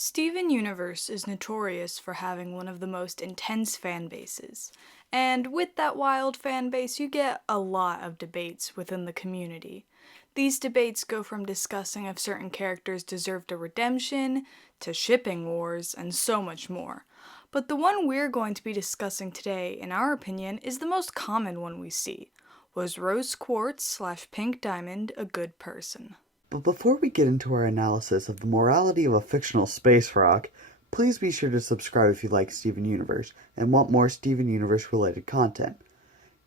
Steven Universe is notorious for having one of the most intense fan bases, and with that wild fan base, you get a lot of debates within the community. These debates go from discussing if certain characters deserved a redemption, to shipping wars, and so much more. But the one we're going to be discussing today, in our opinion, is the most common one we see. Was Rose Quartz slash Pink Diamond a good person? But before we get into our analysis of the morality of a fictional space rock, please be sure to subscribe if you like Steven Universe and want more Steven Universe related content.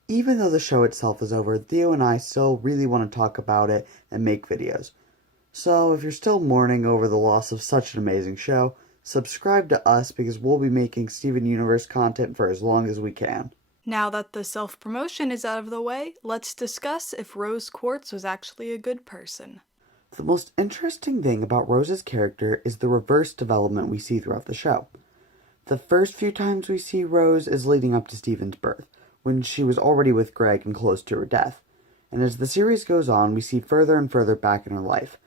Even though the show itself is over, Theo and I still really want to talk about it and make videos. So if you're still mourning over the loss of such an amazing show, subscribe to us because we'll be making Steven Universe content for as long as we can. Now that the self-promotion is out of the way, let's discuss if Rose Quartz was actually a good person. The most interesting thing about Rose's character is the reverse development we see throughout the show. The first few times we see Rose is leading up to Steven's birth, when she was already with Greg and close to her death. And as the series goes on, we see further and further back in her life.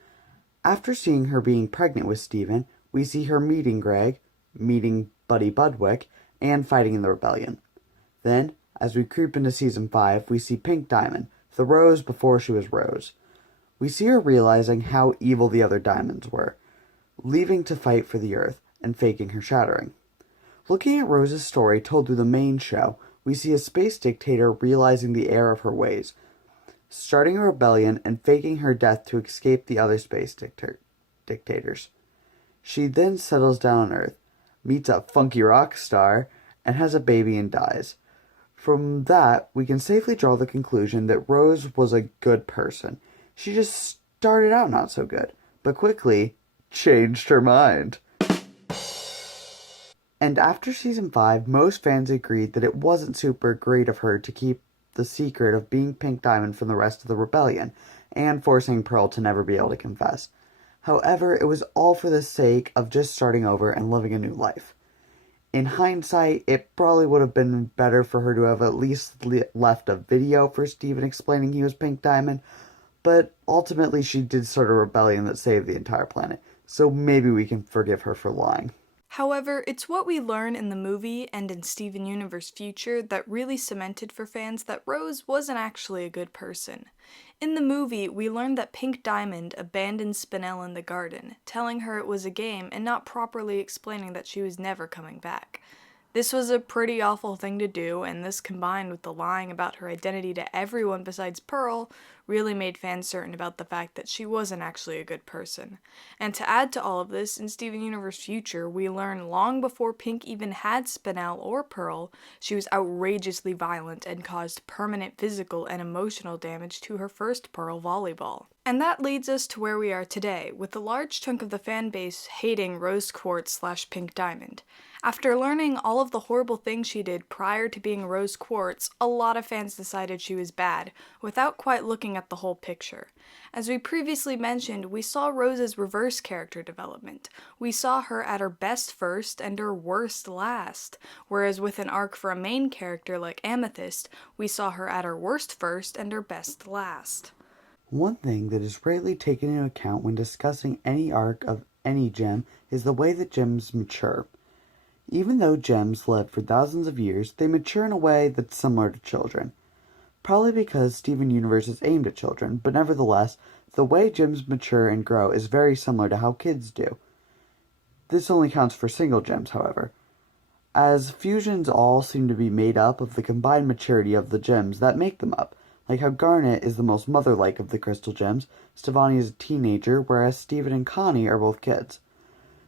After seeing her being pregnant with Steven, we see her meeting Greg, meeting Buddy Budwick, and fighting in the rebellion. Then, as we creep into season 5, we see Pink Diamond, the Rose before she was Rose. We see her realizing how evil the other diamonds were, leaving to fight for the Earth, and faking her shattering. Looking at Rose's story told through the main show, we see a space dictator realizing the error of her ways, starting a rebellion and faking her death to escape the other space dictators. She then settles down on Earth, meets a funky rock star, and has a baby and dies. From that, we can safely draw the conclusion that Rose was a good person. She just started out not so good, but quickly changed her mind. And after season 5, most fans agreed that it wasn't super great of her to keep the secret of being Pink Diamond from the rest of the rebellion, and forcing Pearl to never be able to confess. However, it was all for the sake of just starting over and living a new life. In hindsight, it probably would have been better for her to have at least left a video for Steven explaining he was Pink Diamond, but ultimately she did start a rebellion that saved the entire planet, so maybe we can forgive her for lying. However, it's what we learn in the movie and in Steven Universe Future that really cemented for fans that Rose wasn't actually a good person. In the movie, we learned that Pink Diamond abandoned Spinel in the garden, telling her it was a game and not properly explaining that she was never coming back. This was a pretty awful thing to do, and this combined with the lying about her identity to everyone besides Pearl really made fans certain about the fact that she wasn't actually a good person. And to add to all of this, in Steven Universe Future, we learn long before Pink even had Spinel or Pearl, she was outrageously violent and caused permanent physical and emotional damage to her first Pearl volleyball. And that leads us to where we are today, with a large chunk of the fan base hating Rose Quartz slash Pink Diamond. After learning all of the horrible things she did prior to being Rose Quartz, a lot of fans decided she was bad, without quite looking at the whole picture. As we previously mentioned, we saw Rose's reverse character development. We saw her at her best first and her worst last, whereas with an arc for a main character like Amethyst, we saw her at her worst first and her best last. One thing that is rarely taken into account when discussing any arc of any gem is the way that gems mature. Even though gems live for thousands of years, they mature in a way that's similar to children. Probably because Steven Universe is aimed at children, but nevertheless, the way gems mature and grow is very similar to how kids do. This only counts for single gems, however, as fusions all seem to be made up of the combined maturity of the gems that make them up, like how Garnet is the most mother-like of the crystal gems, Stevonnie is a teenager, whereas Steven and Connie are both kids.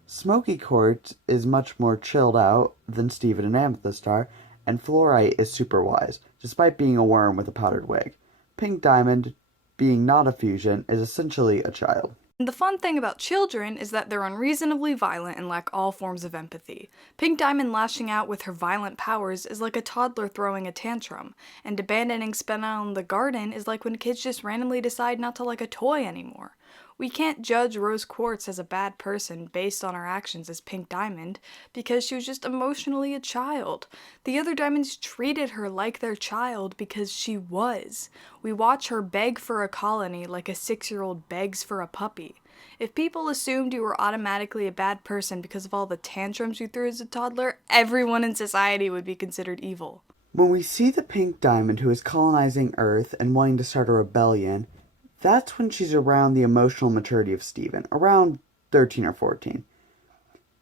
Smoky Quartz is much more chilled out than Steven and Amethyst are, and Fluorite is super wise, despite being a worm with a powdered wig. Pink Diamond, being not a fusion, is essentially a child. And the fun thing about children is that they're unreasonably violent and lack all forms of empathy. Pink Diamond lashing out with her violent powers is like a toddler throwing a tantrum, and abandoning Spinel in the garden is like when kids just randomly decide not to like a toy anymore. We can't judge Rose Quartz as a bad person based on her actions as Pink Diamond because she was just emotionally a child. The other diamonds treated her like their child because she was. We watch her beg for a colony like a 6-year-old begs for a puppy. If people assumed you were automatically a bad person because of all the tantrums you threw as a toddler, everyone in society would be considered evil. When we see the pink diamond who is colonizing Earth and wanting to start a rebellion, that's when she's around the emotional maturity of Steven, around 13 or 14.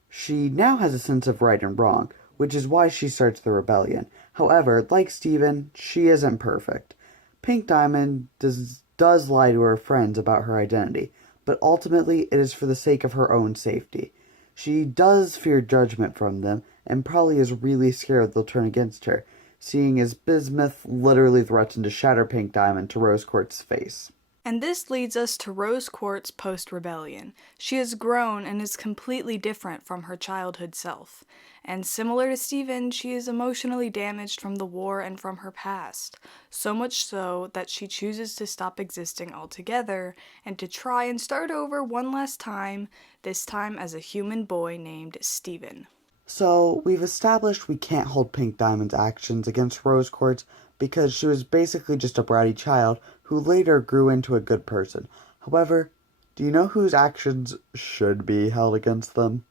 She now has a sense of right and wrong, which is why she starts the rebellion. However, like Steven, she isn't perfect. Pink Diamond does lie to her friends about her identity, but ultimately it is for the sake of her own safety. She does fear judgment from them, and probably is really scared they'll turn against her, seeing as Bismuth literally threatened to shatter Pink Diamond to Rose Quartz's face. And this leads us to Rose Quartz post-rebellion. She has grown and is completely different from her childhood self. And similar to Steven, she is emotionally damaged from the war and from her past. So much so that she chooses to stop existing altogether and to try and start over one last time, this time as a human boy named Steven. So, we've established we can't hold Pink Diamond's actions against Rose Quartz because she was basically just a bratty child who later grew into a good person. However, do you know whose actions should be held against them?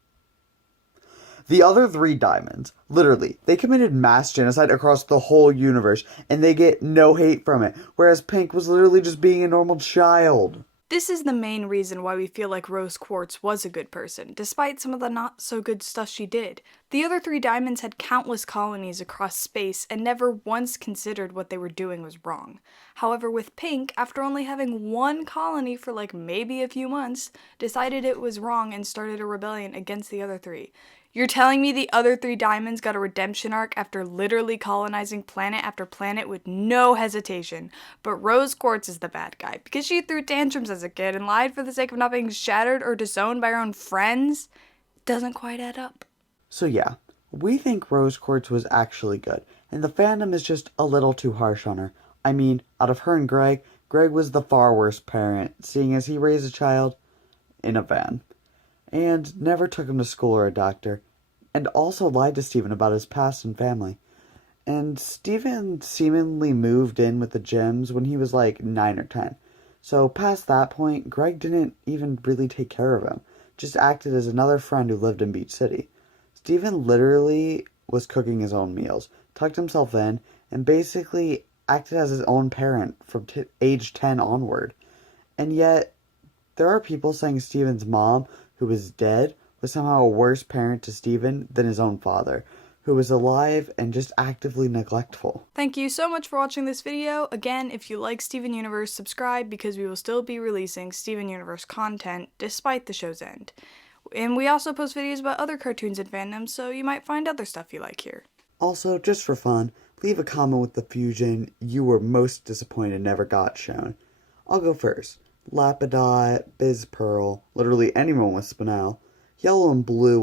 The other 3 diamonds. Literally, they committed mass genocide across the whole universe, and they get no hate from it, whereas Pink was literally just being a normal child. This is the main reason why we feel like Rose Quartz was a good person, despite some of the not so good stuff she did. The other 3 diamonds had countless colonies across space and never once considered what they were doing was wrong. However, with Pink, after only having 1 colony for like maybe a few months, decided it was wrong and started a rebellion against the other 3. You're telling me the other 3 diamonds got a redemption arc after literally colonizing planet after planet with no hesitation, but Rose Quartz is the bad guy because she threw tantrums as a kid and lied for the sake of not being shattered or disowned by her own friends? Doesn't quite add up. So yeah, we think Rose Quartz was actually good, and the fandom is just a little too harsh on her. I mean, out of her and Greg was the far worse parent, seeing as he raised a child in a van, and never took him to school or a doctor, and also lied to Steven about his past and family. And Steven seemingly moved in with the Gems when he was like 9 or 10. So past that point, Greg didn't even really take care of him, just acted as another friend who lived in Beach City. Steven literally was cooking his own meals, tucked himself in, and basically acted as his own parent from age 10 onward. And yet, there are people saying Steven's mom, who was dead, was somehow a worse parent to Steven than his own father, who was alive and just actively neglectful. Thank you so much for watching this video. Again, if you like Steven Universe, subscribe because we will still be releasing Steven Universe content despite the show's end. And we also post videos about other cartoons and fandoms, so you might find other stuff you like here. Also, just for fun, leave a comment with the fusion you were most disappointed never got shown. I'll go first. Lapidot, Biz Pearl, literally anyone with Spinel, Yellow and Blue